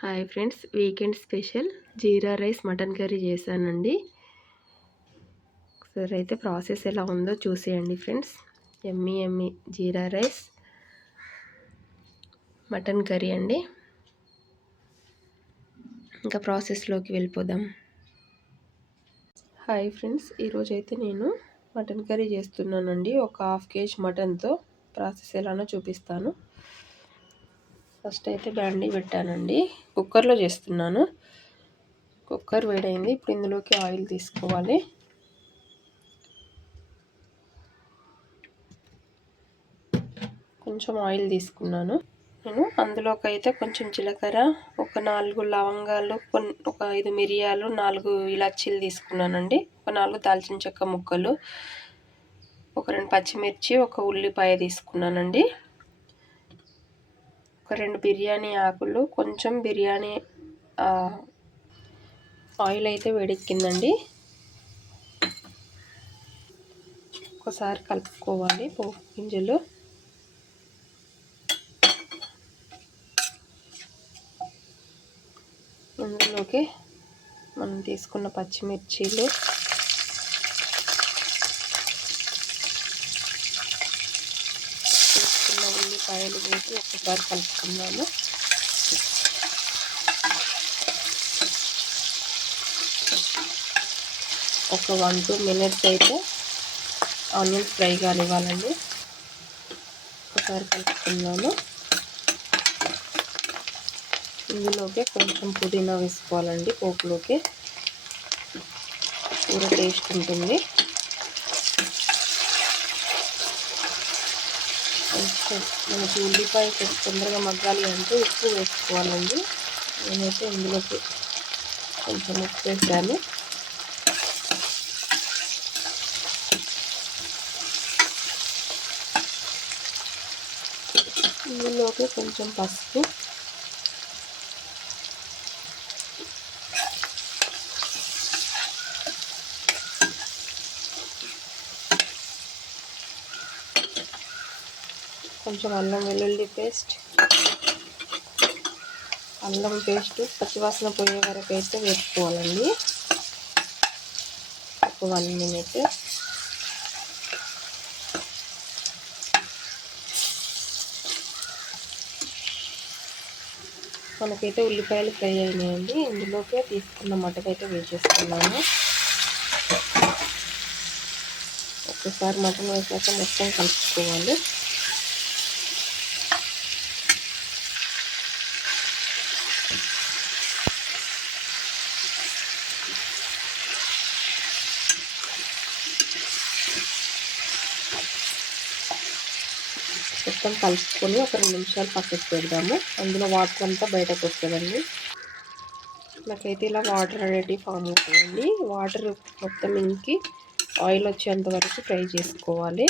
Hi friends, weekend special జీరా rice mutton curry చేశానండి. ఒకసారి అయితే ప్రాసెస్ ఎలా ఉందో చూసేయండి ఫ్రెండ్స్. ఎమ్మీ ఎమ్మీ జీరా రైస్ మటన్ కర్రీ అండి. ఇంకా ప్రాసెస్లోకి వెళ్ళిపోదాం. హాయ్ ఫ్రెండ్స్, ఈరోజు అయితే నేను మటన్ కర్రీ చేస్తున్నానండి. ఒక 1/2 kg మటన్తో ప్రాసెస్ ఎలానో చూపిస్తాను. ఫస్ట్ అయితే బ్యాండీ పెట్టానండి. కుక్కర్లో చేస్తున్నాను. కుక్కర్ వేడైంది. ఇప్పుడు ఇందులోకి ఆయిల్ తీసుకోవాలి. కొంచెం ఆయిల్ తీసుకున్నాను నేను. అందులోకి అయితే కొంచెం జీలకర్ర, ఒక 4 లవంగాలు, ఒక 5 మిరియాలు, 4 ఇలాచీలు తీసుకున్నానండి. ఒక 4 దాల్చిన చెక్క ముక్కలు, ఒక 2 పచ్చిమిర్చి, ఒక ఉల్లిపాయ తీసుకున్నానండి. ఒక 2 బిర్యానీ ఆకులు, కొంచెం బిర్యానీ ఆయిల్ అయితే వేడెక్కిందండి. ఒకసారి కలుపుకోవాలి పోపు గింజలు. అందులోకి మనం తీసుకున్న పచ్చిమిర్చీలు, తీసుకున్న ఉల్లిపాయలు వేసి ఒకసారి కలుపుకున్నాము. ఒక 1-2 మినిట్స్ అయితే ఆనియన్స్ ఫ్రై కానివ్వాలండి. ఒకసారి కలుపుకున్నాము. ఇందులోకి కొంచెం పుదీనా వేసుకోవాలండి. పోపులోకి కూర టేస్ట్ ఉంటుంది. కొంచెం మనకి ఉల్లిపాయ తొందరగా మగ్గాలి అంటే ఉప్పు వేసుకోవాలండి. నేనైతే ఇందులోకి కొంచెం ఉప్పు వేసాను. ఇందులోకి కొంచెం పసుపు, కొంచెం అల్లం వెల్లుల్లి పేస్ట్, అల్లం పేస్ట్ పచ్చివాసన పోయే వరకు అయితే వేసుకోవాలండి. ఒక 1 మినిట్. మనకైతే ఉల్లిపాయలు ఫ్రై అయినాయండి. ఇందులోకి తీసుకున్న మటన్ అయితే వేసేస్తున్నాను. ఒక్కసారి మటన్ వేసాక మొత్తం కలుపుకోవాలి. మొత్తం కలుపుకొని ఒక 2 నిమిషాలు పక్కకు పెడదాము. అందులో వాటర్ అంతా బయటకు వస్తుందండి. నాకైతే ఇలా వాటర్ అనేది ఫామ్ అవుతుందండి. వాటర్ మొత్తం ఇంకి ఆయిల్ వచ్చేంత వరకు ఫ్రై చేసుకోవాలి.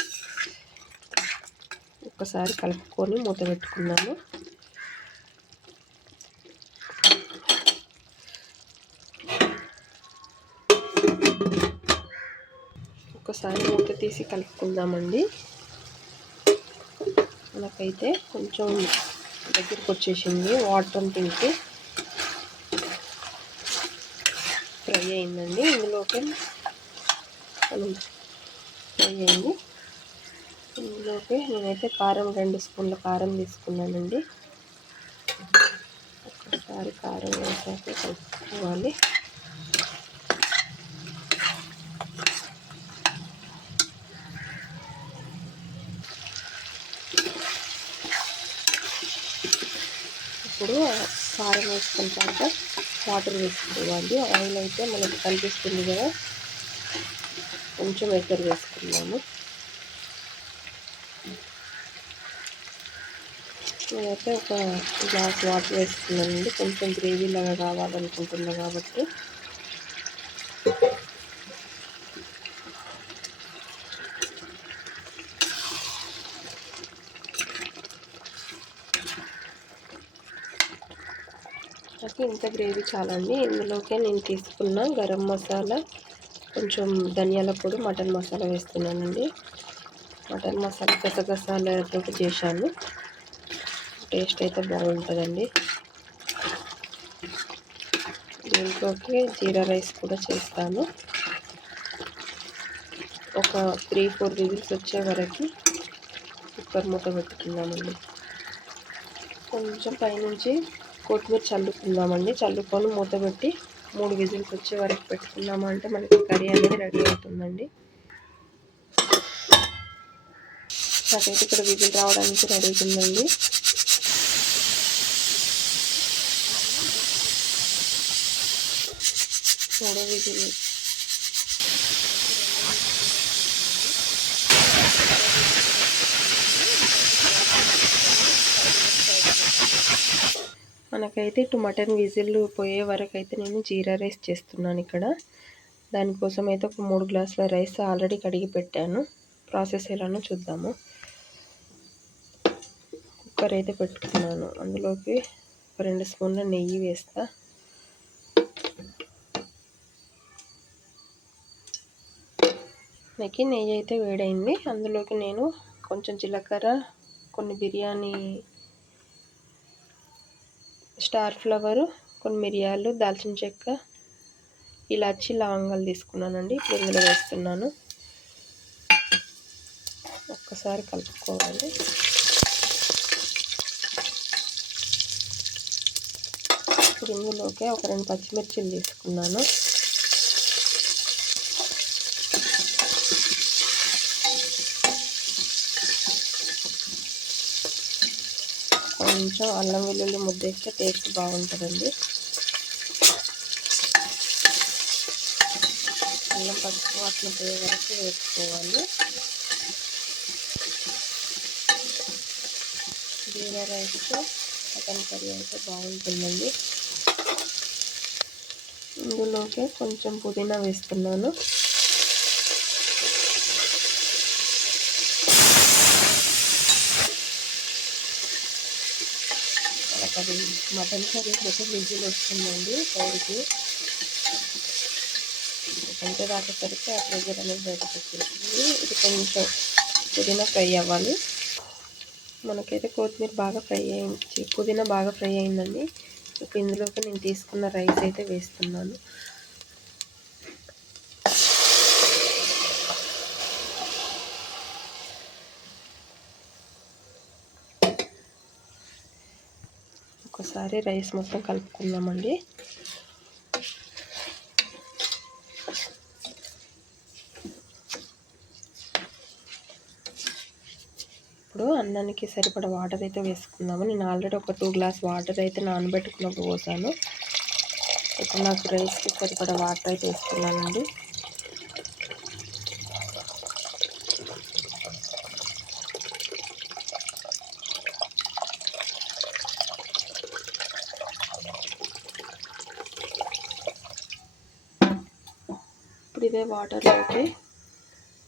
ఒకసారి కలుపుకొని మూత పెట్టుకున్నాను. ఒకసారి మూత తీసి కలుపుకుందామండి. నాకైతే కొంచెం దగ్గరికి వచ్చేసింది. వాటర్ అంతా ఇంకి ఫ్రై అయిందండి. ఇందులోకి మనం ఫ్రై అయింది. ఇందులోకి నేనైతే కారం 2 స్పూన్ల కారం తీసుకున్నానండి. ఒకసారి కారం వేసాక కలుపుకోవాలి. ఇప్పుడు కారం వేసుకున్న తర్వాత వాటర్ వేసుకోవాలి. ఆయిల్ అయితే మనకు కనిపిస్తుంది కదా, కొంచెం ఎక్కర వేసుకున్నాము. నేనైతే ఒక గ్లాస్ వాటర్ వేసుకున్నానండి. కొంచెం గ్రేవీ లాగా కావాలనుకుంటున్నా కాబట్టి. నాకు ఇంత గ్రేవీ చాలండి. ఇందులోకే నేను తీసుకున్న గరం మసాలా, కొంచెం ధనియాల పొడి, మటన్ మసాలా వేస్తున్నానండి. మటన్ మసాలా గసగసాలతో చేశాను. టేస్ట్ అయితే బాగుంటుందండి. దీంట్లోకి జీరా రైస్ కూడా చేస్తాను. ఒక 3-4 విజిల్స్ వచ్చే వరకు కుక్కర్ మూత పెట్టుకుందామండి. కొంచెం పైనుంచి కొత్తిమీర చల్లుకుందామండి. చల్లుకొని మూత పెట్టి 3 విజిల్స్ వచ్చే వరకు పెట్టుకున్నామంటే మనకి కర్రీ అనేది రెడీ అవుతుందండి. నాకైతే ఇక్కడ విజిల్ రావడానికి రెడీ అవుతుందండి. మూడో విజిల్ మనకైతే ఇటు మటన్ విజిల్ పోయే వరకు అయితే నేను జీరా రైస్ చేస్తున్నాను ఇక్కడ. దానికోసం అయితే ఒక 3 గ్లాసుల రైస్ ఆల్రెడీ కడిగి పెట్టాను. ప్రాసెస్ ఎలానో చూద్దాము. కుక్కర్ అయితే పెట్టుకున్నాను. అందులోకి 2 స్పూన్ల నెయ్యి వేస్తా. నెయ్యి అయితే వేడైంది. అందులోకి నేను కొంచెం జీలకర్ర, కొన్ని బిర్యానీ స్టార్ ఫ్లవరు, కొన్ని మిరియాలు, దాల్చిన చెక్క, ఇలాచి, లవంగాలు తీసుకున్నానండి. ఇప్పుడు ఇందులో వేస్తున్నాను. ఒక్కసారి కలుపుకోవాలి. ఇప్పుడు ఇందులోకి ఒక 2 పచ్చిమిర్చిలు తీసుకున్నాను. కొంచెం అల్లం వెల్లుల్లి ముద్ద వేస్తే టేస్ట్ బాగుంటుందండి. అల్లం పసుపు వాసన పోయే వరకు వేసుకోవాలి. జీరా రైస్ మటన్ కర్రీ అయితే బాగుంటుందండి. ఇందులోకి కొంచెం పుదీనా వేస్తున్నాను. అది మటన్ కర్రీ ఒక విజిల్ వస్తుందండి సైడ్కి. అంటే రాకపోతే ఆ ప్రెజర్ అనేది బయటకు వచ్చేసింది. ఇది కొంచెం పుదీనా ఫ్రై అవ్వాలి. మనకైతే కొత్తిమీర బాగా ఫ్రై అయింది, పుదీనా బాగా ఫ్రై అయిందండి. ఇప్పుడు ఇందులోకి నేను తీసుకున్న రైస్ అయితే వేస్తున్నాను. ఒకసారి రైస్ మొత్తం కలుపుకుందామండి. ఇప్పుడు అన్నానికి సరిపడ వాటర్ అయితే వేసుకుందాము. నేను ఆల్రెడీ ఒక 2 గ్లాస్ వాటర్ అయితే నానబెట్టుకున్నప్పుడు పోసాను. ఇప్పుడు నాకు రైస్కి సరిపడ వాటర్ అయితే వేసుకున్నానండి. ఇప్పుడు ఇదే వాటర్లోకి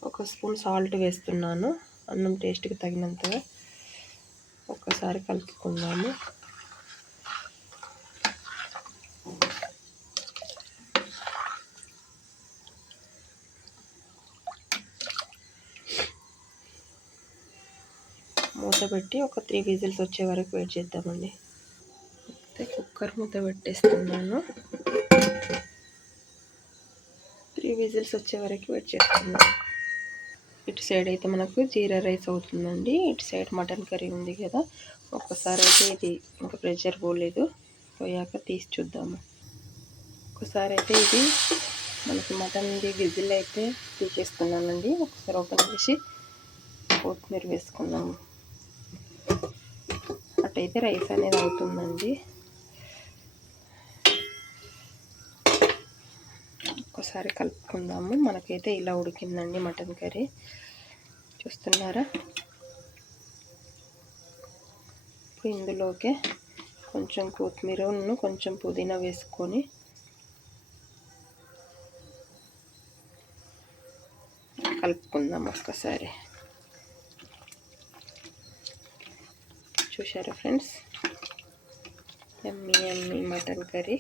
1 స్పూన్ సాల్ట్ వేస్తున్నాను. అన్నం టేస్ట్కి తగినంతగా ఒక్కసారి కలుపుకుందాము. మూత పెట్టి ఒక 3 విజిల్స్ వచ్చే వరకు వెయిట్ చేద్దామండి. అయితే కుక్కర్ మూత పెట్టేస్తున్నాను. 3 విజిల్స్ వచ్చే వరకు వెయిట్ చేస్తున్నాను. ఇటు సైడ్ అయితే మనకు జీరా రైస్ అవుతుందండి. ఇటు సైడ్ మటన్ కర్రీ ఉంది కదా. ఒక్కసారి అయితే ఇది ఇంకా ప్రెషర్ పోలేదు, పోయాక తీసి చూద్దాము. ఒకసారి అయితే ఇది మనకి మటన్ది విజిల్ అయితే తీసేస్తున్నానండి. ఒకసారి ఓపెన్ చేసి కొత్తిమీర వేసుకున్నాము. అటైతే రైస్ అనేది అవుతుందండి. ఒకసారి కలుపుకుందాము. మనకైతే ఇలా ఉడికిందండి మటన్ కర్రీ, చూస్తున్నారా. ఇప్పుడు ఇందులోకి కొంచెం కొత్తిమీరను కొంచెం పుదీనా వేసుకొని కలుపుకుందాం ఒక్కసారి. చూసారా ఫ్రెండ్స్, యమ్మీ మటన్ కర్రీ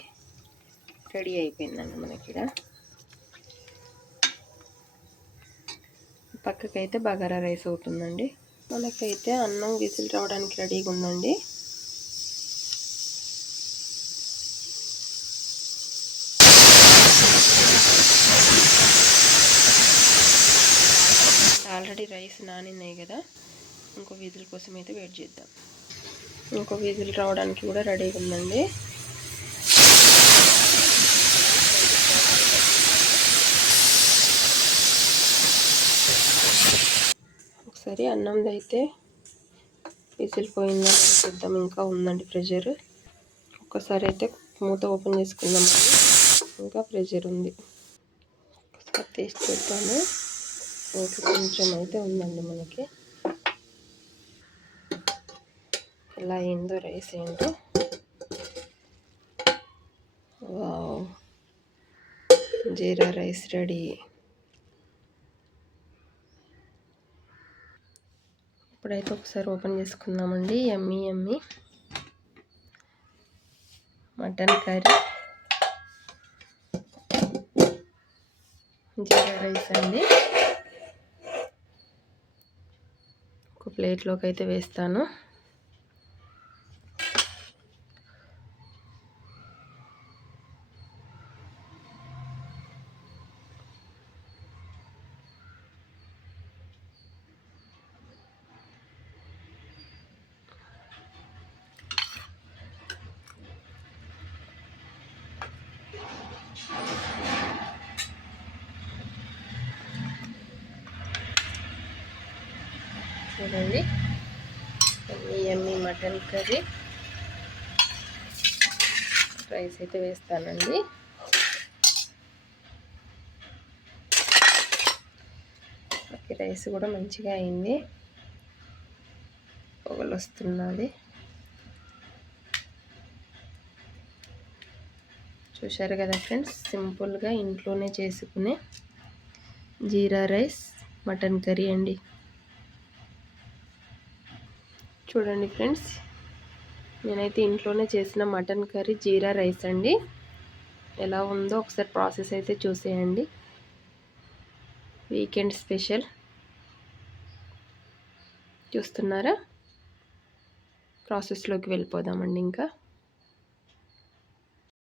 రెడీ అయిపోయిందండి మనకి. ఇక్కడ పక్కకైతే బగారా రైస్ అవుతుందండి. మనకైతే అన్నం విజిల్ రావడానికి రెడీగా ఉందండి. 2 నానినాయి కదా, ఇంకో విజిల్ కోసం అయితే వెయిట్ చేద్దాం. ఇంకో విజిల్ రావడానికి కూడా రెడీగా ఉందండి. ఒకసారి అన్నంది అయితే విజిల్ పోయిందని చూద్దాం. ఇంకా ఉందండి ప్రెషర్. ఒక్కసారి అయితే మూత ఓపెన్ చేసుకుందామండి. ఇంకా ప్రెషర్ ఉంది. ఒకసారి టేస్ట్ చేద్దాము. ఓకే, కొంచెం అయితే ఉందండి మనకి. ఎలా అయిందో రైస్ ఏంటో. వావ్, జీరా రైస్ రెడీ. ఇప్పుడైతే ఒకసారి ఓపెన్ చేసుకుందామండి. యమ్మీ యమ్మీ మటన్ కర్రీ, జీరా రైస్ అండి. ఒక ప్లేట్లోకి అయితే వేస్తాను. చూడండి, యమ్మీ మటన్ కర్రీ. రైస్ అయితే వేస్తానండి. రైస్ కూడా మంచిగా అయింది, పొగలు వస్తున్నది. చూశారు కదా ఫ్రెండ్స్, సింపుల్గా ఇంట్లోనే చేసుకునే జీరా రైస్ మటన్ కర్రీ అండి. చూడండి ఫ్రెండ్స్, నేనైతే ఇంట్లోనే చేసిన మటన్ కర్రీ జీరా రైస్ అండి. ఎలా ఉందో ఒకసారి ప్రాసెస్ అయితే చూసేయండి. వీకెండ్ స్పెషల్ చూస్తున్నారా? ప్రాసెస్లోకి వెళ్ళిపోదామండి. ఇంకా